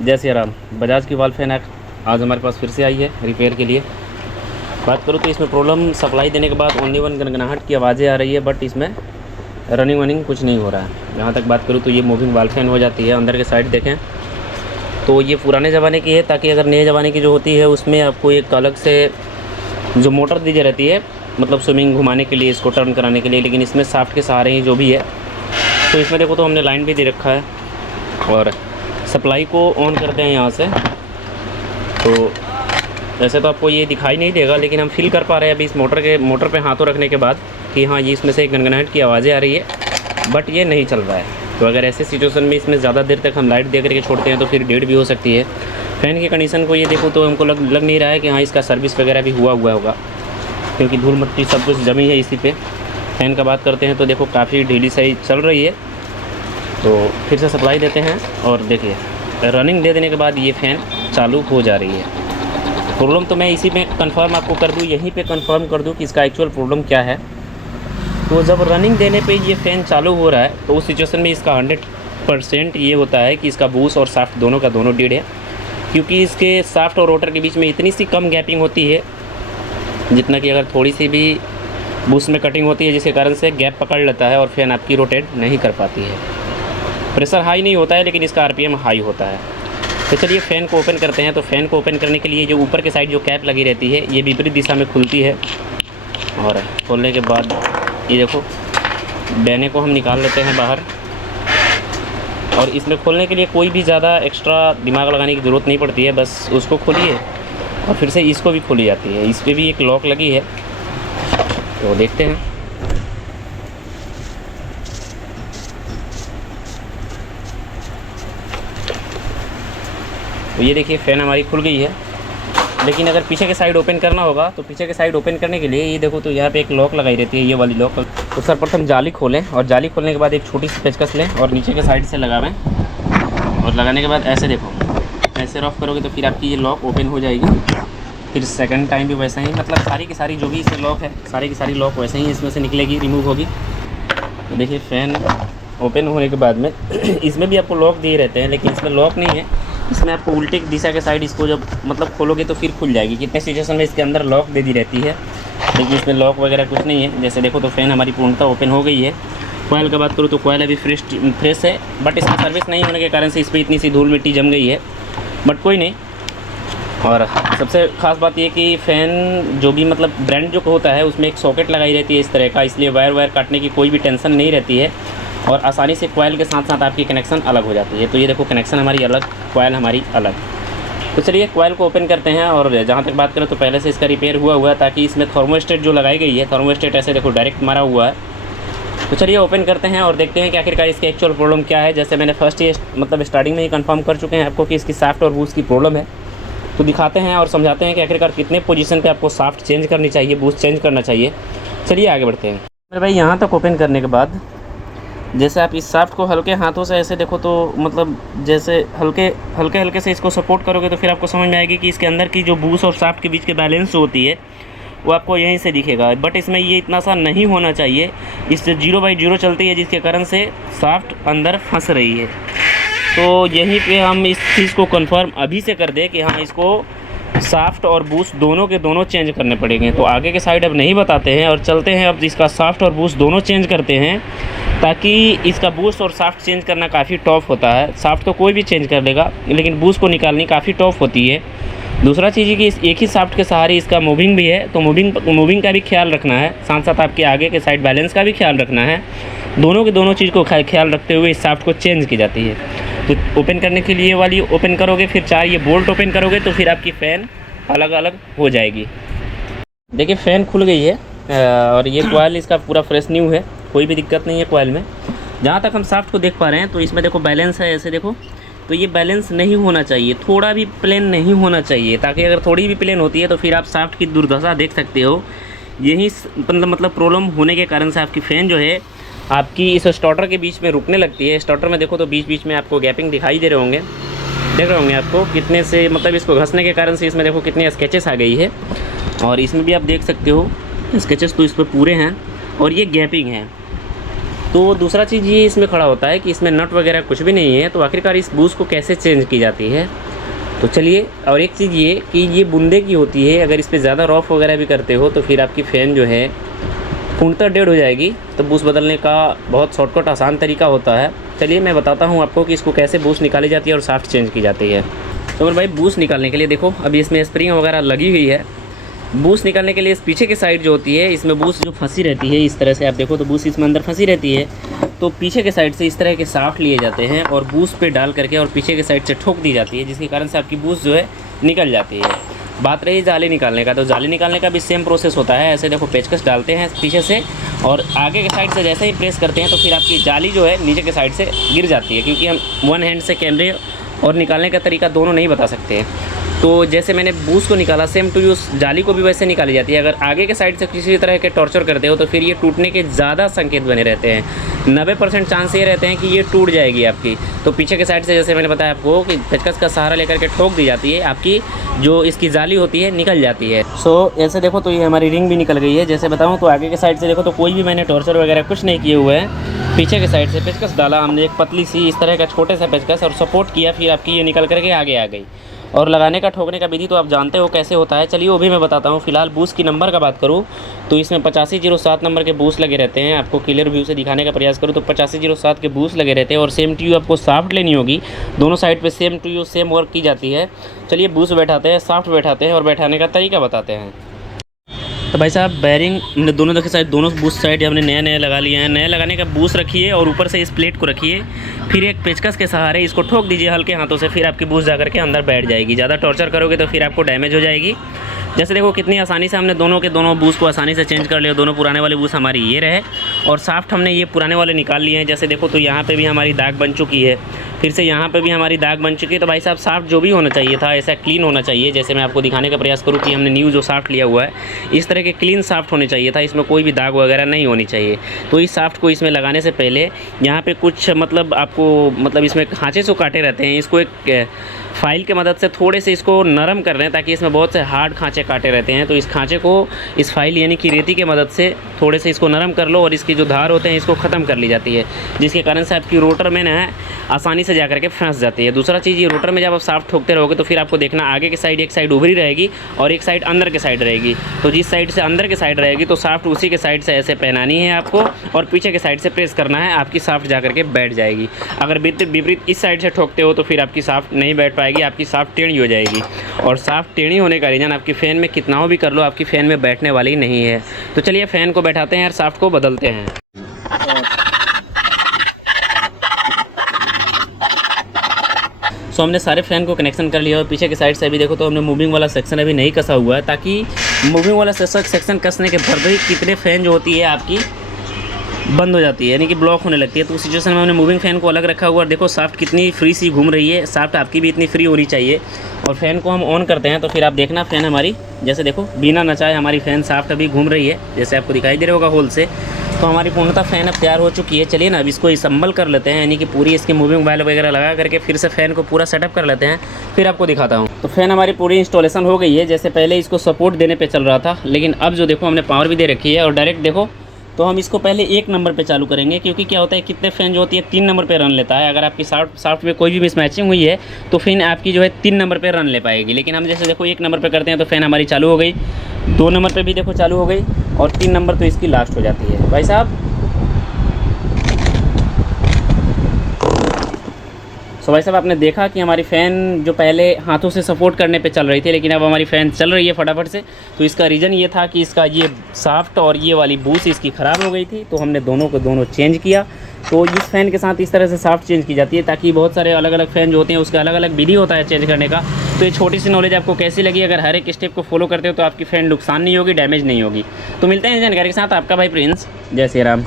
जय श्री राम। बजाज की wall fan आज हमारे पास फिर से आई है रिपेयर के लिए। बात करूँ तो इसमें प्रॉब्लम सप्लाई देने के बाद ओनली वन गनगनाहट की आवाज़ें आ रही है, बट इसमें रनिंग वनिंग कुछ नहीं हो रहा है। जहाँ तक बात करूँ तो ये मूविंग वॉल फैन हो जाती है। अंदर के साइड देखें तो ये पुराने ज़माने की है, ताकि अगर नए ज़माने की जो होती है उसमें आपको एक अलग से जो मोटर दी जा रहती है, मतलब स्विमिंग घुमाने के लिए, इसको टर्न कराने के लिए, लेकिन इसमें शाफ्ट के सहारे ही जो भी है। तो इसमें देखो तो हमने लाइन भी दे रखा है और सप्लाई को ऑन करते हैं यहाँ से। तो वैसे तो आपको ये दिखाई नहीं देगा, लेकिन हम फील कर पा रहे हैं अभी इस मोटर पे हाथों रखने के बाद कि हाँ ये इसमें से एक गनगनाहट की आवाज़ें आ रही है, बट ये नहीं चल रहा है। तो अगर ऐसे सिचुएशन में इसमें ज़्यादा देर तक हम लाइट दे करके छोड़ते हैं तो फिर डेड भी हो सकती है। फ़ैन की कंडीशन को ये देखो तो हमको लग नहीं रहा है कि हाँ इसका सर्विस वगैरह भी हुआ होगा, क्योंकि धूल मिट्टी सब कुछ जमी है इसी पे। फ़ैन का बात करते हैं तो देखो काफ़ी ढीली सही चल रही है। तो फिर से सप्लाई देते हैं और देखिए रनिंग दे देने के बाद ये फ़ैन चालू हो जा रही है। प्रॉब्लम तो मैं इसी में कंफर्म आपको कर दूँ, यहीं पे कंफर्म कर दूँ कि इसका एक्चुअल प्रॉब्लम क्या है। तो जब रनिंग देने पे ये फ़ैन चालू हो रहा है तो उस सिचुएशन में इसका 100% ये होता है कि इसका बूस्ट और शाफ्ट दोनों का दोनों डेड है, क्योंकि इसके शाफ्ट और रोटर के बीच में इतनी सी कम गैपिंग होती है, जितना कि अगर थोड़ी सी भी बूस्ट में कटिंग होती है जिसके कारण से गैप पकड़ लेता है और फ़ैन आपकी रोटेट नहीं कर पाती है। प्रेशर हाई नहीं होता है, लेकिन इसका RPM हाई होता है। तो चलिए फ़ैन को ओपन करते हैं। तो फ़ैन को ओपन करने के लिए जो ऊपर के साइड जो कैप लगी रहती है ये विपरीत दिशा में खुलती है, और खोलने के बाद ये देखो बैने को हम निकाल लेते हैं बाहर। और इसमें खोलने के लिए कोई भी ज़्यादा एक्स्ट्रा दिमाग लगाने की ज़रूरत नहीं पड़ती है, बस उसको खोलिए और फिर से इसको भी खोली जाती है। इस पर भी एक लॉक लगी है, तो देखते हैं। तो ये देखिए फ़ैन हमारी खुल गई है, लेकिन अगर पीछे के साइड ओपन करना होगा तो पीछे के साइड ओपन करने के लिए ये देखो तो यहाँ पे एक लॉक लगाई रहती है, ये वाली लॉक। तो सर्वप्रथम जाली खोलें और जाली खोलने के बाद एक छोटी सी पेचकस लें और नीचे के साइड से लगावें, और लगाने के बाद ऐसे देखो ऐसे रफ करोगे तो फिर आपकी ये लॉक ओपन हो जाएगी। फिर सेकंड टाइम भी वैसे ही, मतलब सारी की सारी जो भी इसमें लॉक है सारी की सारी लॉक वैसे ही इसमें से निकलेगी, रिमूव होगी। तो देखिए फ़ैन ओपन होने के बाद में इसमें भी आपको लॉक दिए रहते हैं, लेकिन इसमें लॉक नहीं है। इसमें आपको उल्टे दिशा के साइड इसको जब मतलब खोलोगे तो फिर खुल जाएगी। कितने सिचुएशन में इसके अंदर लॉक दे दी रहती है, लेकिन इसमें लॉक वगैरह कुछ नहीं है। जैसे देखो तो फ़ैन हमारी पूर्णतः ओपन हो गई है। कोयल का बात करूँ तो कोयल अभी फ्रेश है, बट इसकी सर्विस नहीं होने के कारण से इस पर इतनी सी धूल मिट्टी जम गई है, बट कोई नहीं। और सबसे ख़ास बात ये कि फ़ैन जो भी मतलब ब्रांड जो होता है उसमें एक सॉकेट लगाई रहती है इस तरह का, इसलिए वायर काटने की कोई भी टेंशन नहीं रहती है, और आसानी से कोयल के साथ साथ आपकी कनेक्शन अलग हो जाती है। तो ये देखो कनेक्शन हमारी अलग, कोयल हमारी अलग। तो चलिए कोयल को ओपन करते हैं। और जहाँ तक बात करें तो पहले से इसका रिपेयर हुआ है, ताकि इसमें थर्मोस्टेट जो लगाई गई है, थर्मोस्टेट ऐसे देखो डायरेक्ट मारा हुआ है। तो चलिए ओपन करते हैं और देखते हैं कि आखिरकार इसके एक्चुअल प्रॉब्लम क्या है। जैसे मैंने फर्स्ट ये मतलब स्टार्टिंग में ही कंफर्म कर चुके हैं आपको कि इसकी शाफ्ट और बूस्ट की प्रॉब्लम है। तो दिखाते हैं और समझाते हैं कि आखिरकार कितने पोजीशन पे आपको शाफ्ट चेंज करनी चाहिए, बूस्ट चेंज करना चाहिए। चलिए आगे बढ़ते हैं। मेरे भाई यहाँ तक ओपन करने के बाद जैसे आप इस शाफ्ट को हल्के हाथों से ऐसे देखो तो मतलब जैसे हल्के से इसको सपोर्ट करोगे तो फिर आपको समझ में आएगी कि इसके अंदर की जो बूस्ट और शाफ्ट के बीच के बैलेंस होती है वो आपको यहीं से दिखेगा। बट इसमें ये इतना सा नहीं होना चाहिए, इससे 0/0 चलती है, जिसके कारण से शाफ्ट अंदर फंस रही है। तो यहीं पे हम इस चीज़ को कंफर्म अभी से कर दें कि हाँ इसको शाफ्ट और बूस्ट दोनों के दोनों चेंज करने पड़ेंगे। तो आगे के साइड अब नहीं बताते हैं और चलते हैं अब इसका शाफ्ट और बूस्ट दोनों चेंज करते हैं, ताकि इसका बूस्ट और शाफ्ट चेंज करना काफ़ी टफ होता है। शाफ्ट तो कोई भी चेंज कर लेगा, लेकिन बूस्ट को निकालनी काफ़ी टफ होती है। दूसरा चीज़ है कि इस एक ही शाफ्ट के सहारे इसका मूविंग भी है, तो मूविंग का भी ख्याल रखना है, साथ साथ आपके आगे के साइड बैलेंस का भी ख्याल रखना है। दोनों के दोनों चीज़ को ख्याल रखते हुए इस शाफ्ट को चेंज की जाती है। तो ओपन करने के लिए वाली ओपन करोगे, फिर 4 ये बोल्ट ओपन करोगे तो फिर आपकी फ़ैन अलग अलग हो जाएगी। देखिए फ़ैन खुल गई है और ये कोयल इसका पूरा फ्रेश न्यू है, कोई भी दिक्कत नहीं है कोयल में। जहाँ तक हम शाफ्ट को देख पा रहे हैं तो इसमें देखो बैलेंस है, ऐसे देखो तो ये बैलेंस नहीं होना चाहिए, थोड़ा भी प्लेन नहीं होना चाहिए, ताकि अगर थोड़ी भी प्लेन होती है तो फिर आप शाफ्ट की दुर्दशा देख सकते हो। यही मतलब प्रॉब्लम होने के कारण से आपकी फ़ैन जो है आपकी इस स्टार्टर के बीच में रुकने लगती है। स्टार्टर में देखो तो बीच बीच में आपको गैपिंग दिखाई देख रहे होंगे आपको कितने से, मतलब इसको घसने के कारण से इसमें देखो कितने स्केचेस आ गई है, और इसमें भी आप देख सकते हो स्केचेस तो इस पर पूरे हैं और ये गैपिंग है। तो दूसरा चीज़ ये इसमें खड़ा होता है कि इसमें नट वगैरह कुछ भी नहीं है, तो आखिरकार इस बूस्ट को कैसे चेंज की जाती है। तो चलिए, और एक चीज़ ये कि ये बूंदे की होती है, अगर इस पर ज़्यादा रॉफ वगैरह भी करते हो तो फिर आपकी फ़ैन जो है पूर्णतः डेड हो जाएगी। तो बूस्ट बदलने का बहुत शॉर्टकट आसान तरीका होता है। चलिए मैं बताता हूँ आपको कि इसको कैसे बूस्ट निकाली जाती है और साफ्ट चेंज की जाती है। तो मेरे भाई, बूस्ट निकालने के लिए देखो अभी इसमें स्प्रिंग वगैरह लगी हुई है। बूस्ट निकालने के लिए इस पीछे की साइड जो होती है, इसमें बूस्ट जो फंसी रहती है, इस तरह से आप देखो तो बूस्ट इसमें अंदर फंसी रहती है। तो पीछे के साइड से इस तरह के साफ्ट लिए जाते हैं और बूस्ट पे डाल करके और पीछे के साइड से ठोक दी जाती है, जिसके कारण से आपकी बूस्ट जो है निकल जाती है। बात रही जाली निकालने का, तो जाली निकालने का भी सेम प्रोसेस होता है। ऐसे देखो पेचकस डालते हैं पीछे से और आगे के साइड से जैसे ही प्रेस करते हैं तो फिर आपकी जाली जो है नीचे के साइड से गिर जाती है, क्योंकि हम वन हैंड से कैमरे और निकालने का तरीका दोनों नहीं बता सकते। तो जैसे मैंने बूस्ट को निकाला, सेम टू यूज़ जाली को भी वैसे निकाली जाती है। अगर आगे के साइड से किसी तरह के टॉर्चर करते हो तो फिर ये टूटने के ज़्यादा संकेत बने रहते हैं। 90% चांस ये रहते हैं कि ये टूट जाएगी आपकी। तो पीछे के साइड से जैसे मैंने बताया आपको कि पेचकस का सहारा लेकर के ठोक दी जाती है, आपकी जो इसकी जाली होती है निकल जाती है। सो ऐसे देखो तो ये हमारी रिंग भी निकल गई है। जैसे बताऊँ तो आगे के साइड से देखो तो कोई भी मैंने टॉर्चर वगैरह कुछ नहीं किए हुए हैं। पीछे के साइड से पेचकस डाला हमने, एक पतली सी इस तरह का छोटे सा पेचकस, और सपोर्ट किया, फिर आपकी ये निकल करके आगे आ गई। और लगाने का ठोकने का विधि तो आप जानते हो कैसे होता है। चलिए वो भी मैं बताता हूँ। फिलहाल बूस्ट की नंबर का बात करूँ तो इसमें 8507 नंबर के बूस्ट लगे रहते हैं। आपको क्लियर व्यू से दिखाने का प्रयास करूँ तो 8507 के बूस्ट लगे रहते हैं और सेम टू यू आपको साफ्ट लेनी होगी। दोनों साइड पे same to you same work की जाती है। चलिए बूस्ट बैठाते हैं, साफ्ट बैठाते हैं और बैठाने का तरीका बताते हैं। तो भाई साहब, बैरिंग दोनों देखिए साइड, दोनों बूस्ट साइड हमने नया लगा लिया है। नया लगाने का बूस्ट रखिए और ऊपर से इस प्लेट को रखिए, फिर एक पेचकस के सहारे इसको ठोक दीजिए हल्के हाथों से, फिर आपकी बूस्ट जाकर के अंदर बैठ जाएगी। ज़्यादा टॉर्चर करोगे तो फिर आपको डैमेज हो जाएगी। जैसे देखो कितनी आसानी से हमने दोनों के दोनों बूस्ट को आसानी से चेंज कर लिया। दोनों पुराने वाले बूस्ट हमारी ये रहे और साफ्ट हमने ये पुराने वाले निकाल लिए हैं। जैसे देखो तो यहाँ पे भी हमारी दाग बन चुकी है, फिर से यहाँ पे भी हमारी दाग बन चुकी है। तो भाई साहब, साफ्ट जो भी होना चाहिए था ऐसा क्लीन होना चाहिए। जैसे मैं आपको दिखाने का प्रयास करूँ कि हमने न्यू जो साफ्ट लिया हुआ है, इस तरह के क्लीन साफ्ट होने चाहिए था। इसमें कोई भी दाग वगैरह नहीं होनी चाहिए। तो इस साफ्ट को इसमें लगाने से पहले यहाँ पे कुछ आपको इसमें खाँचे से काटे रहते हैं। इसको एक फाइल के मदद से थोड़े से इसको नरम कर रहे हैं, ताकि इसमें बहुत से हार्ड खाँचे काटे रहते हैं। तो इस खाँचे को इस फाइल यानी कि रेती के मदद से थोड़े से इसको नरम कर लो और इसकी जो धार होते हैं इसको ख़त्म कर ली जाती है, जिसके कारण से आपकी रोटर में ना आसानी से जाकर के फंस जाती है। दूसरा चीज़, ये रोटर में जब आप साफ्ट ठोकते रहोगे तो फिर आपको देखना आगे की साइड एक साइड उभरी रहेगी और एक साइड अंदर के साइड रहेगी। तो जिस साइड से अंदर के साइड रहेगी तो साफ्ट उसी के साइड से ऐसे पहनानी है आपको और पीछे के साइड से प्रेस करना है, आपकी साफ्ट जाकर के बैठ जाएगी। अगर विपरीत इस साइड से ठोकते हो तो फिर आपकी साफ्ट नहीं बैठ पाएगी, आपकी साफ्ट टेढ़ी हो जाएगी। और साफ्ट टेढ़ी होने का रीज़न आपकी फ़ैन में कितना भी कर लो, आपकी फ़ैन में बैठने वाली नहीं है। तो चलिए फ़ैन को बैठाते हैं और साफ्ट को बदलते हैं। सो हमने सारे फ़ैन को कनेक्शन कर लिया और पीछे के साइड से अभी देखो तो हमने मूविंग वाला सेक्शन अभी नहीं कसा हुआ है, ताकि मूविंग वाला सेक्शन कसने के बाद ही कितने फ़ैन जो होती है आपकी बंद हो जाती है, यानी कि ब्लॉक होने लगती है। तो उस सिचुएशन में हमने मूविंग फ़ैन को अलग रखा हुआ और देखो साफ्ट कितनी फ्री सी घूम रही है। साफ्ट आपकी भी इतनी फ्री होनी चाहिए। और फ़ैन को हम ऑन करते हैं तो फिर आप देखना फ़ैन हमारी, जैसे देखो बिना नचाए हमारी फ़ैन साफ्ट अभी घूम रही है, जैसे आपको दिखाई दे रहा होगा होल से। तो हमारी पूर्णतः फ़ैन अब तैयार हो चुकी है। चलिए ना अब इसको असम्बल कर लेते हैं, यानी कि पूरी इसकी मूविंग वायर वगैरह लगा करके फिर से फ़ैन को पूरा सेटअप कर लेते हैं, फिर आपको दिखाता हूँ। तो फ़ैन हमारी पूरी इंस्टॉलेशन हो गई है। जैसे पहले इसको सपोर्ट देने पे चल रहा था, लेकिन अब जो देखो हमने पावर भी दे रखी है और डायरेक्ट देखो तो हम इसको पहले 1 नंबर पे चालू करेंगे, क्योंकि क्या होता है कितने फ़ैन जो होती है 3 नंबर पे रन लेता है। अगर आपकी साफ्ट में कोई भी मिसमैचिंग हुई है तो फ़ैन आपकी जो है 3 नंबर पे रन ले पाएगी। लेकिन हम जैसे देखो 1 नंबर पे करते हैं तो फ़ैन हमारी चालू हो गई, 2 नंबर पे भी देखो चालू हो गई और 3 नंबर तो इसकी लास्ट हो जाती है। भाई साहब, तो भाई साहब आपने देखा कि हमारी फ़ैन जो पहले हाथों से सपोर्ट करने पे चल रही थी, लेकिन अब हमारी फ़ैन चल रही है फटाफट से। तो इसका रीज़न ये था कि इसका ये साफ्ट और ये वाली बूस्ट इसकी ख़राब हो गई थी, तो हमने दोनों को दोनों चेंज किया। तो इस फ़ैन के साथ इस तरह से साफ्ट चेंज की जाती है, ताकि बहुत सारे अलग अलग फ़ैन जो होते हैं उसका अलग अलग विधि होता है चेंज करने का। तो ये छोटी सी नॉलेज आपको कैसी लगी? अगर हर एक स्टेप को फॉलो करते हो तो आपकी फ़ैन नुकसान नहीं होगी, डैमेज नहीं होगी। तो मिलते हैं जानकारी के साथ, आपका भाई प्रिंस। जय श्री राम।